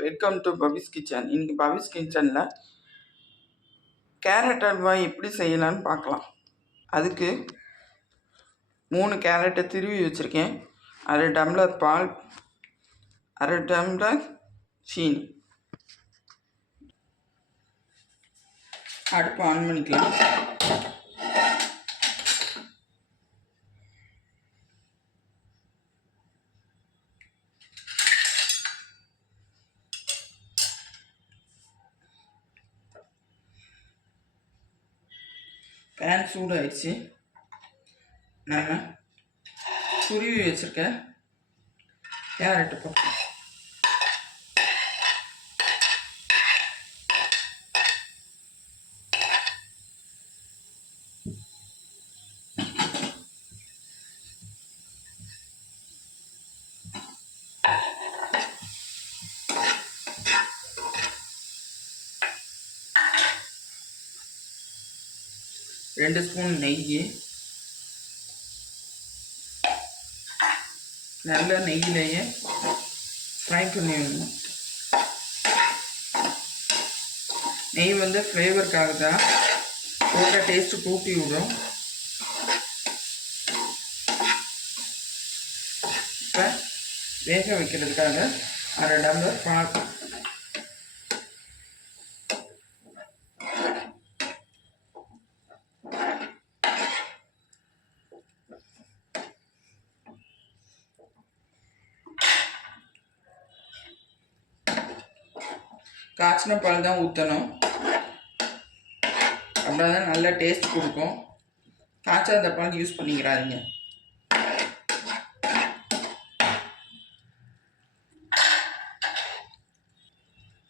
Welcome to Pavis kitchen. இன்னைக்கு பவிஸ் கிச்சனில் carrot halwa எப்படி செய்யலான்னு பார்க்கலாம். அதுக்கு 3 கேரட்டை திருவி வச்சுருக்கேன், 1/2 டம்ளர் பால், 1/2 டம்ளர் சீனி. அடுப்பு ஆன் பண்ணிக்கலாம். பேன் சூடாகிடுச்சு. நம்ம துருவி வச்சுருக்க கேரட்டு போட்டோம். ரெண்டு ஸ்பூன் நெய், நல்ல நெய்யிலேயே ஃப்ரை பண்ணிடணும். நெய் வந்து ஃப்ளேவருக்காக தான், போட்ட டேஸ்ட்டு கூட்டி விடும். இப்போ வேக வைக்கிறதுக்காக 1/2 டம்ளர் பால், காய்ச்சின பால் தான் ஊற்றணும். அப்படின்னா தான் நல்ல டேஸ்ட் கொடுக்கும். காய்ச்சாத பால் யூஸ் பண்ணிக்கிறாதீங்க.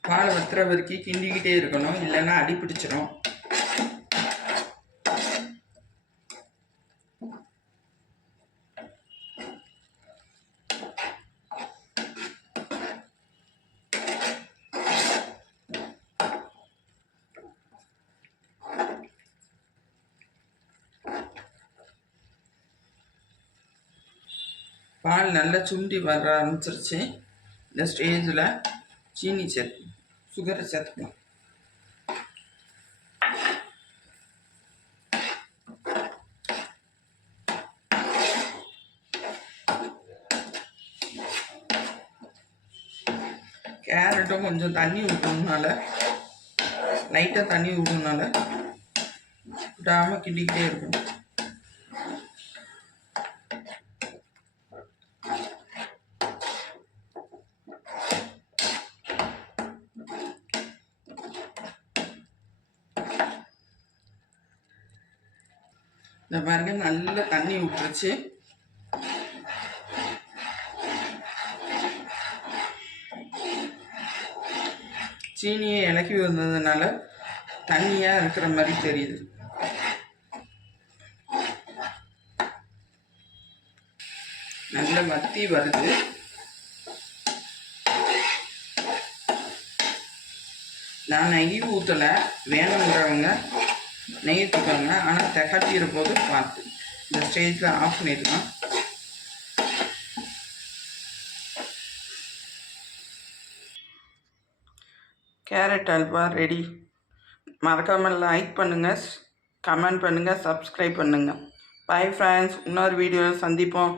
பால் வத்துற வரைக்கும் கிண்டிக்கிட்டே இருக்கணும், இல்லைன்னா அடி பிடிச்சிடும். பால் நல்லா சுண்டி வர ஆரம்பிச்சிருச்சு. இந்த ஸ்டேஜில் சீனி சுகரை சேர்த்துக்கலாம். கேரட்டும் கொஞ்சம் தண்ணி விட்டோம்னால, லைட்டாக தண்ணி விடணுனால விடாமல் கிண்டிக்கிட்டே இருக்கணும். இந்த பாருங்க, நல்ல தண்ணி விட்டுருச்சு. சீனியை இலக்கி வந்ததுனால தண்ணியாக இருக்கிற மாதிரி தெரியுது. நல்ல வத்தி வருது. நான் நெய் ஊற்றலை, வேணுங்கிறவங்க நெய் ஊற்றிக்கோங்க. ஆனால் திகட்டிற போது பார்த்து இந்த ஸ்டேஜில் ஆஃப் பண்ணிடலாம். Carrot halwa ready. மறக்காமல் லைக் பண்ணுங்கள், கமெண்ட் பண்ணுங்கள், சப்ஸ்கிரைப் பண்ணுங்கள். Bye friends. இன்னொரு வீடியோவில் சந்திப்போம்.